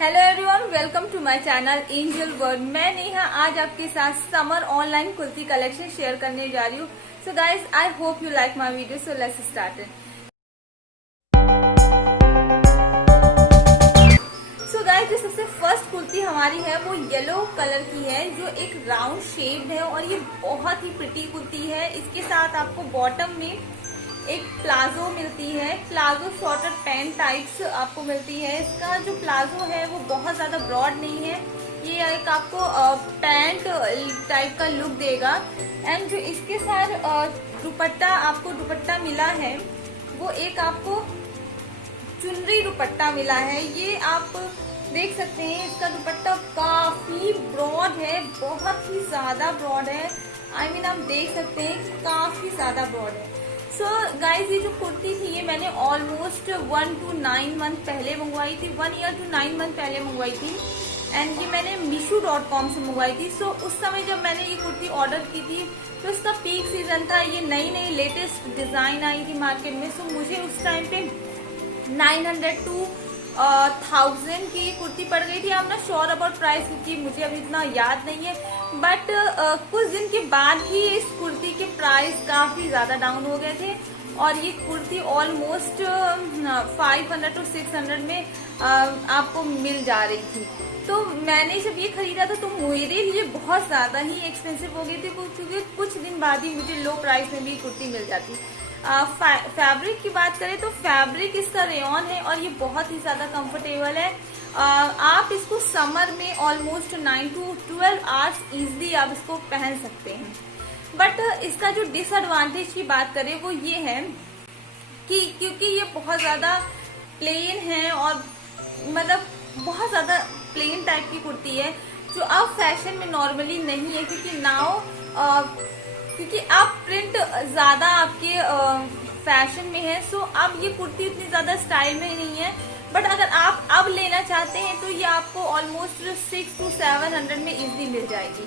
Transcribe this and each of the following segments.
Hello everyone, welcome to my channel angel world. मैं नेहा आज आपके साथ summer online kurti collection share करने जा रही हूँ। So guys, I hope you like my video. So let's start it. So guys, जो सबसे फर्स्ट कुर्ती हमारी है वो येलो कलर की है, जो एक राउंड शेप्ड है और ये बहुत ही प्रिटी कुर्ती है। इसके साथ आपको बॉटम में एक प्लाजो मिलती है, प्लाजो शॉर्टर पैंट टाइप्स आपको मिलती है। इसका जो प्लाजो है वो बहुत ज्यादा ब्रॉड नहीं है, ये एक आपको पैंट टाइप का लुक देगा। एंड जो इसके साथ दुपट्टा आपको दुपट्टा मिला है वो एक आपको चुनरी दुपट्टा मिला है। ये आप देख सकते हैं, इसका दुपट्टा काफी ब्रॉड है, बहुत ही ज्यादा ब्रॉड है। आई मीन आप देख सकते हैं काफी ज्यादा ब्रॉड है। सो गाइज, ये जो कुर्ती थी ये मैंने ऑलमोस्ट 1 to 9 मंथ पहले मंगवाई थी, 1 year to 9 मंथ पहले मंगवाई थी। एंड ये मैंने Meesho.com से मंगवाई थी। सो उस समय जब मैंने ये कुर्ती ऑर्डर की थी तो इसका पीक सीजन था, ये नई नई लेटेस्ट डिजाइन आई थी मार्केट में। सो मुझे उस टाइम पे 900 to 1000 की कुर्ती पड़ गई थी। आई am not sure about price क्योंकि मुझे अभी इतना याद नहीं है, बट कुछ दिन के बाद ही इस कुर्ती के प्राइस काफी ज्यादा डाउन हो गए थे और ये कुर्ती ऑलमोस्ट 500 to 600 में आपको मिल जा रही थी। तो मैंने जब ये खरीदा था तो मेरे लिए बहुत ज्यादा ही एक्सपेंसिव हो गई थी, क्योंकि कुछ दिन बाद ही मुझे लो प्राइस में भी कुर्ती मिल जाती। फैब्रिक की बात करें तो फैब्रिक इसका रेयॉन है और ये बहुत ही ज्यादा कंफर्टेबल है। आप इसको समर में ऑलमोस्ट 9 to 12 आवर्स इजिली आप इसको पहन सकते हैं। बट इसका जो डिसएडवांटेज की बात करें वो ये है कि क्योंकि ये बहुत ज्यादा प्लेन है और मतलब बहुत ज्यादा प्लेन टाइप की कुर्ती है जो अब फैशन में नॉर्मली नहीं है, क्योंकि अब प्रिंट ज्यादा आपके फैशन में है। सो अब ये कुर्ती इतनी ज्यादा स्टाइल में नहीं है, बट अगर आप अब लेना चाहते हैं तो ये आपको ऑलमोस्ट 600 to 700 में इजीली मिल जाएगी।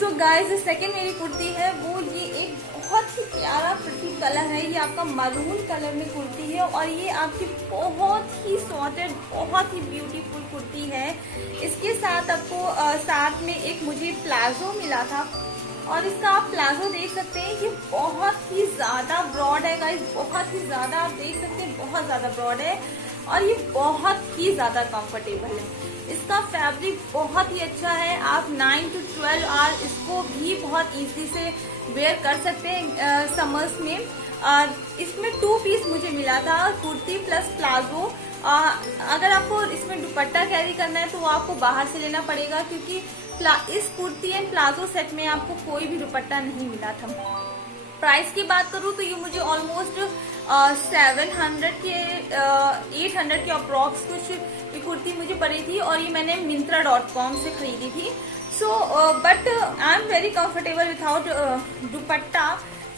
सो गाइज, सेकेंड मेरी कुर्ती है वो ये एक बहुत ही प्यारा प्रिटी कलर है। ये आपका मरून कलर में कुर्ती है और ये आपकी बहुत ही सॉर्टेड बहुत ही ब्यूटीफुल कुर्ती है। इसके साथ आपको साथ में एक मुझे प्लाजो मिला था और इसका आप प्लाजो देख सकते हैं, ये बहुत ही ज्यादा ब्रॉड है गाइस, बहुत ही ज्यादा आप देख सकते हैं, बहुत ज्यादा ब्रॉड है और ये बहुत ही ज्यादा कंफर्टेबल है। इसका फैब्रिक बहुत ही अच्छा है, आप 9 to 12 आवर इसको भी बहुत इजी से वेयर कर सकते हैं समर्स में। इसमें 2 पीस मुझे मिला था, कुर्ती प्लस प्लाजो। अगर आपको इसमें दुपट्टा कैरी करना है तो वो आपको बाहर से लेना पड़ेगा, क्योंकि इस कुर्ती एंड प्लाजो सेट में आपको कोई भी दुपट्टा नहीं मिला था। प्राइस की बात करूँ तो ये मुझे ऑलमोस्ट 700 के 800 के अप्रॉक्स कुछ ये कुर्ती मुझे पड़ी थी और ये मैंने Myntra.com से खरीदी थी। So but I am very comfortable without dupatta.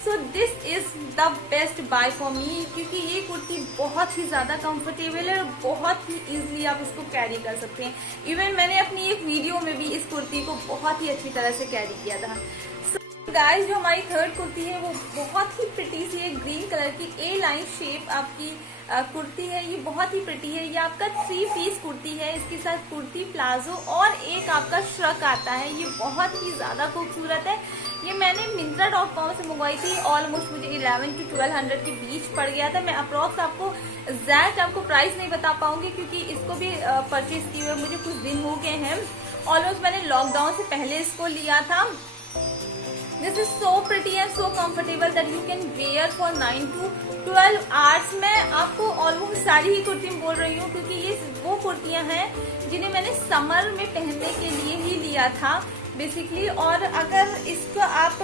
So this is the best buy for me, क्योंकि ये कुर्ती बहुत ही ज्यादा कंफर्टेबल है और बहुत ही इजीली आप इसको कैरी कर सकते हैं। इवन मैंने अपनी एक वीडियो में भी इस कुर्ती को बहुत ही अच्छी तरह से कैरी किया था। गाइस, जो हमारी थर्ड कुर्ती है वो बहुत ही प्रिटी सी है, ग्रीन कलर की ए लाइन शेप आपकी कुर्ती है। ये बहुत ही प्रिटी है, ये आपका 3 पीस कुर्ती है। इसके साथ कुर्ती प्लाजो और एक आपका श्रक आता है, ये बहुत ही ज्यादा खूबसूरत है। ये मैंने Myntra.com से मंगवाई थी, ऑलमोस्ट मुझे 1100 to 1200 के बीच पड़ गया था। मैं अप्रॉक्स आपको प्राइस नहीं बता पाऊंगी क्योंकि इसको भी परचेज किए हुए मुझे कुछ दिन हो गए हैं। ऑलमोस्ट मैंने लॉकडाउन से पहले इसको लिया था। This is so pretty and so comfortable that you can wear for 9 to 12 hours। मैं आपको ऑलमोस्ट सारी ही कुर्ती बोल रही हूँ क्योंकि ये वो कुर्तियाँ हैं जिन्हें मैंने समर में पहनने के लिए ही लिया था बेसिकली। और अगर इसका आप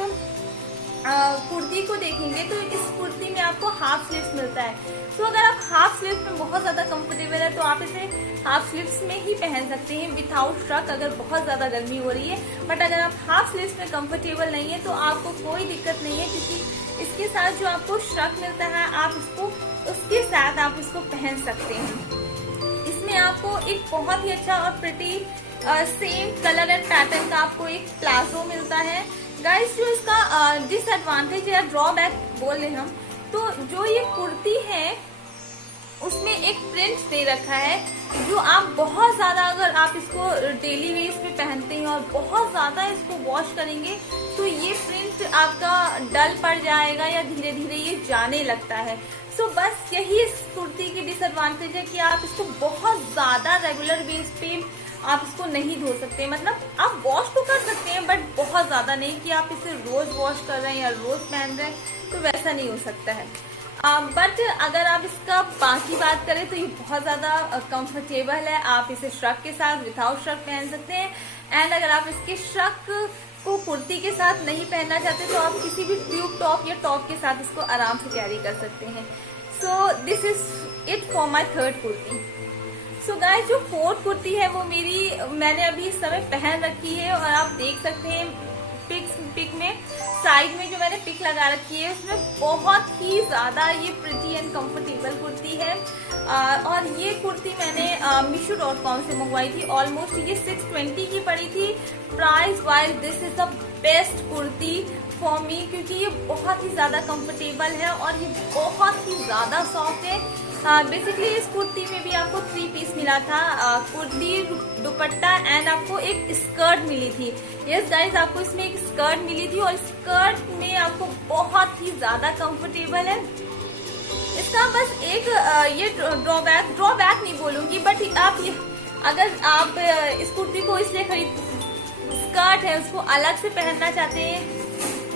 कुर्ती को देखेंगे तो इस कुर्ती में आपको हाफ स्लीव्स मिलता है। तो अगर आप हाफ स्लीव्स में बहुत ज्यादा कंफर्टेबल है तो आप इसे हाफ स्लीव्स में ही पहन सकते हैं विथआउट श्रक, अगर बहुत ज्यादा गर्मी हो रही है। बट अगर आप हाफ स्लीव्स में कंफर्टेबल नहीं है तो आपको कोई दिक्कत नहीं है, क्योंकि इसके साथ जो आपको श्रक मिलता है आप इसको उसके साथ आप इसको पहन सकते हैं। इसमें आपको एक बहुत ही अच्छा और pretty same colour and pattern का आपको एक प्लाजो मिलता है। गाइस, जो इसका डिसएडवांटेज या ड्रॉबैक बोल रहे हम, तो जो ये कुर्ती है उसमें एक प्रिंट दे रखा है जो आप बहुत ज्यादा, अगर आप इसको डेली वेज पे पहनते हैं और बहुत ज्यादा इसको वॉश करेंगे तो ये प्रिंट आपका डल पड़ जाएगा या धीरे धीरे ये जाने लगता है। सो बस यही इस कुर्ती की डिसएडवांटेज है कि आप इसको बहुत ज्यादा रेगुलर बेस पे आप इसको नहीं धो सकते। मतलब आप वॉश तो कर सकते हैं बट बहुत ज्यादा नहीं कि आप इसे रोज वॉश कर रहे हैं या रोज पहन रहे हैं, तो वैसा नहीं हो सकता है। बट अगर आप इसका बाकी बात करें तो ये बहुत ज्यादा कंफर्टेबल है। आप इसे श्रग के साथ, विदाउट श्रग पहन सकते हैं। एंड अगर आप इसके श्रग को कुर्ती के साथ नहीं पहनना चाहते तो आप किसी भी ट्यूब टॉप या टॉप के साथ इसको आराम से कैरी कर सकते हैं। सो this is it for my third kurti. So guys, जो फोर्थ कुर्ती है वो मैंने अभी इस समय पहन रखी है और आप देख सकते हैं पिक में साइड में जो मैंने पिक लगा रखी है उसमें बहुत ही ज्यादा ये प्रिटी एंड कंफर्टेबल कुर्ती है। और ये कुर्ती मैंने Meesho.com से मंगवाई थी। ऑलमोस्ट ये 620 की पड़ी थी। Price wise this is the best kurti for me, क्योंकि ये बहुत ही ज्यादा कंफर्टेबल है और ये बहुत ही ज्यादा सॉफ्ट है। बेसिकली इस कुर्ती में भी आपको 3 पीस मिला था, कुर्ती, दुपट्टा एंड आपको एक स्कर्ट मिली थी। यस गाइस, आपको इसमें एक स्कर्ट मिली थी और स्कर्ट में आपको बहुत ही ज्यादा कंफर्टेबल है। इसका बस एक ये ड्रॉबैक नहीं बोलूंगी, बट अगर आप इस कुर्ती को इसलिए स्कर्ट है उसको अलग से पहनना चाहते हैं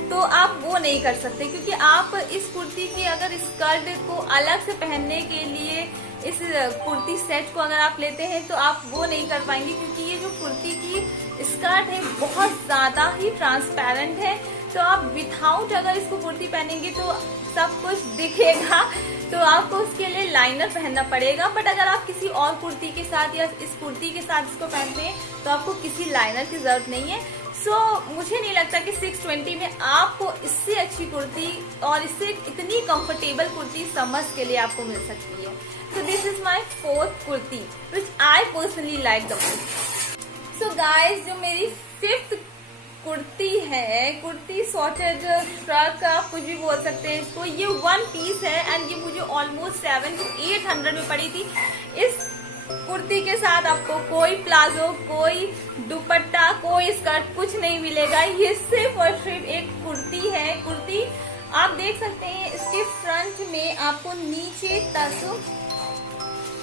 तो आप वो नहीं कर सकते, क्योंकि आप इस कुर्ती की अगर स्कर्ट को अलग से पहनने के लिए इस कुर्ती सेट को अगर आप लेते हैं तो आप वो नहीं कर पाएंगे, क्योंकि ये जो कुर्ती की स्कर्ट है बहुत ज्यादा ही ट्रांसपेरेंट है। तो आप विदाउट अगर इसको कुर्ती पहनेंगे तो सब कुछ दिखेगा, तो आपको उसके लिए लाइनर पहनना पड़ेगा। बट अगर आप किसी और कुर्ती के साथ या इस कुर्ती के साथ इसको पहनते हैं तो आपको किसी लाइनर की जरूरत नहीं है। सो मुझे नहीं लगता कि 620 में आपको इससे अच्छी कुर्ती और इससे इतनी कंफर्टेबल कुर्ती समर्स के लिए आपको मिल सकती है। सो this is my fourth kurti which I personally like the most. So guys, जो मेरी फिफ्थ कुर्ती है, कुर्ती सॉर्टेड श्रग, आप कुछ भी बोल सकते हैं इसको, ये 1 पीस है एंड ये मुझे ऑलमोस्ट 700 to 800 में पड़ी थी। इस कुर्ती के साथ आपको कोई प्लाजो, कोई दुपट्टा, कोई स्कर्ट कुछ नहीं मिलेगा। ये सिर्फ और सिर्फ एक कुर्ती है। कुर्ती आप देख सकते हैं इसके फ्रंट में आपको नीचे तक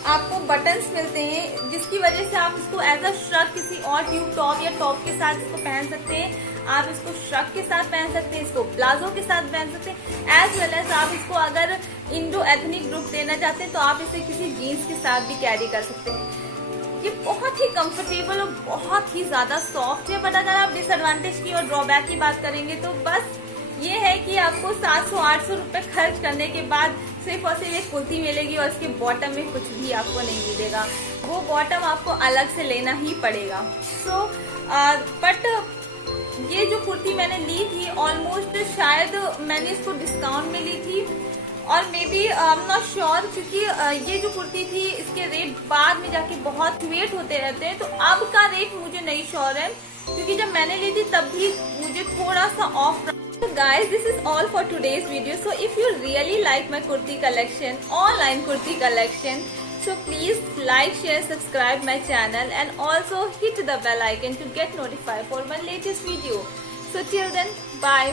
आपको बटन्स मिलते हैं, जिसकी वजह से आप इसको एज अ श्रग किसी और ट्यूब टॉप या टॉप के साथ इसको पहन सकते हैं। आप इसको श्रग के साथ पहन सकते हैं, इसको प्लाजो के साथ पहन सकते हैं, एज वेल एज आप इसको अगर इंडो एथनिक ग्रुप देना चाहते हैं तो आप इसे किसी जीन्स के साथ भी कैरी कर सकते हैं। ये बहुत ही कंफर्टेबल और बहुत ही ज्यादा सॉफ्ट है। बट अगर आप डिसएडवांटेज की और ड्रॉबैक की बात करेंगे तो बस ये है कि आपको 700-800 रुपए खर्च करने के बाद सिर्फ और सिर्फ एक कुर्ती मिलेगी और इसके बॉटम में कुछ भी आपको नहीं मिलेगा। वो बॉटम आपको अलग से लेना ही पड़ेगा। सो बट ये जो कुर्ती मैंने ली थी ऑलमोस्ट शायद मैंने इसको डिस्काउंट में ली थी और maybe I am not sure, क्योंकि ये जो कुर्ती थी इसके रेट बाद में जाके बहुत वेट होते रहते हैं, तो अब का रेट मुझे नहीं श्योर है, क्योंकि जब मैंने ली थी तब भी मुझे थोड़ा सा of. So guys, this is all for today's video. So if you really like my kurti collection, online kurti collection, so please like, share, subscribe my channel and also hit the bell icon to get notified for my latest video. So till then, bye.